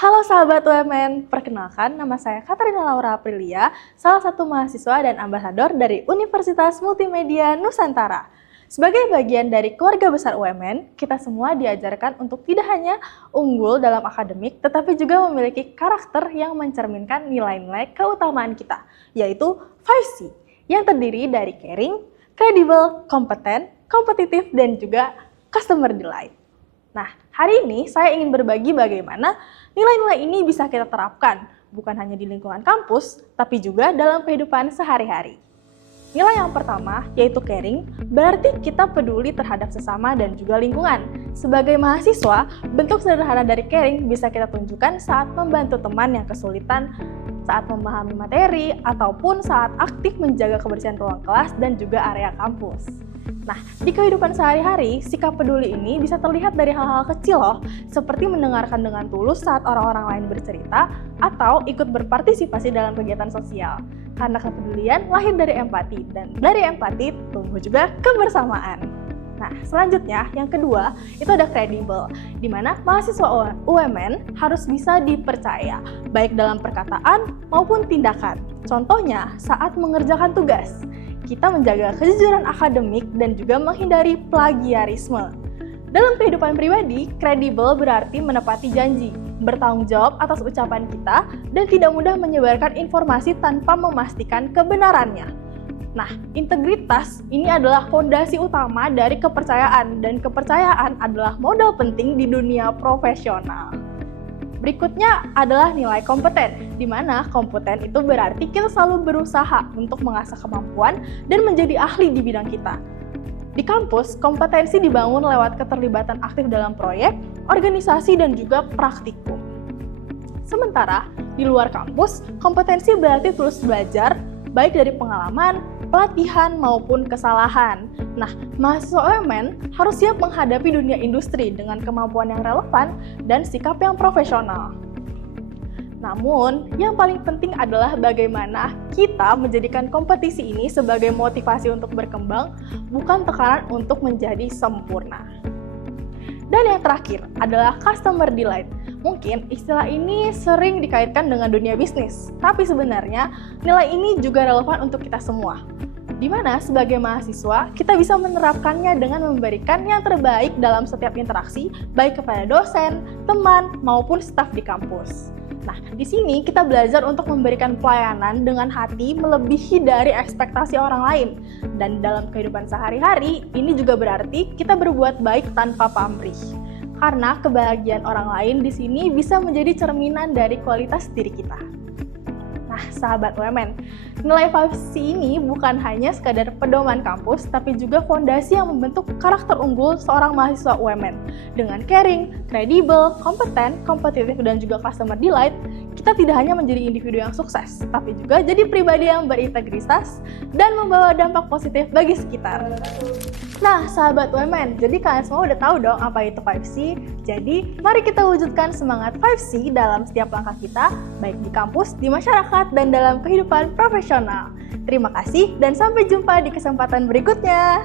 Halo sahabat UMN, perkenalkan nama saya Katarina Laura Aprilia, salah satu mahasiswa dan ambasador dari Universitas Multimedia Nusantara. Sebagai bagian dari keluarga besar UMN, kita semua diajarkan untuk tidak hanya unggul dalam akademik, tetapi juga memiliki karakter yang mencerminkan nilai-nilai keutamaan kita, yaitu 5C, yang terdiri dari caring, credible, kompeten, kompetitif, dan juga customer delight. Nah, hari ini saya ingin berbagi bagaimana nilai-nilai ini bisa kita terapkan, bukan hanya di lingkungan kampus, tapi juga dalam kehidupan sehari-hari. Nilai yang pertama, yaitu caring, berarti kita peduli terhadap sesama dan juga lingkungan. Sebagai mahasiswa, bentuk sederhana dari caring bisa kita tunjukkan saat membantu teman yang kesulitan, saat memahami materi, ataupun saat aktif menjaga kebersihan ruang kelas dan juga area kampus. Nah, di kehidupan sehari-hari, sikap peduli ini bisa terlihat dari hal-hal kecil loh, seperti mendengarkan dengan tulus saat orang-orang lain bercerita, atau ikut berpartisipasi dalam kegiatan sosial. Karena kepedulian lahir dari empati, dan dari empati tumbuh juga kebersamaan. Nah, selanjutnya, yang kedua, itu ada credible, di mana mahasiswa UMN harus bisa dipercaya, baik dalam perkataan maupun tindakan. Contohnya, saat mengerjakan tugas, kita menjaga kejujuran akademik dan juga menghindari plagiarisme. Dalam kehidupan pribadi, kredibel berarti menepati janji, bertanggung jawab atas ucapan kita, dan tidak mudah menyebarkan informasi tanpa memastikan kebenarannya. Nah, integritas ini adalah fondasi utama dari kepercayaan, dan kepercayaan adalah modal penting di dunia profesional. Berikutnya adalah nilai kompeten, di mana kompeten itu berarti kita selalu berusaha untuk mengasah kemampuan dan menjadi ahli di bidang kita. Di kampus, kompetensi dibangun lewat keterlibatan aktif dalam proyek, organisasi, dan juga praktikum. Sementara, di luar kampus, kompetensi berarti terus belajar, baik dari pengalaman, pelatihan, maupun kesalahan. Nah, mahasiswa UMN harus siap menghadapi dunia industri dengan kemampuan yang relevan dan sikap yang profesional. Namun, yang paling penting adalah bagaimana kita menjadikan kompetisi ini sebagai motivasi untuk berkembang, bukan tekanan untuk menjadi sempurna. Dan yang terakhir adalah customer delight. Mungkin istilah ini sering dikaitkan dengan dunia bisnis, tapi sebenarnya nilai ini juga relevan untuk kita semua. Di mana sebagai mahasiswa, kita bisa menerapkannya dengan memberikan yang terbaik dalam setiap interaksi, baik kepada dosen, teman, maupun staf di kampus. Nah, di sini kita belajar untuk memberikan pelayanan dengan hati melebihi dari ekspektasi orang lain. Dan dalam kehidupan sehari-hari, ini juga berarti kita berbuat baik tanpa pamrih. Karena kebahagiaan orang lain di sini bisa menjadi cerminan dari kualitas diri kita. Nah, sahabat UMN, nilai 5C ini bukan hanya sekadar pedoman kampus, tapi juga fondasi yang membentuk karakter unggul seorang mahasiswa UMN. Dengan caring, credible, kompeten, kompetitif, dan juga customer delight, kita tidak hanya menjadi individu yang sukses, tapi juga jadi pribadi yang berintegritas dan membawa dampak positif bagi sekitar. Nah, sahabat UMN, jadi kalian semua udah tahu dong apa itu 5C. Jadi, mari kita wujudkan semangat 5C dalam setiap langkah kita, baik di kampus, di masyarakat, dan dalam kehidupan profesional. Terima kasih dan sampai jumpa di kesempatan berikutnya.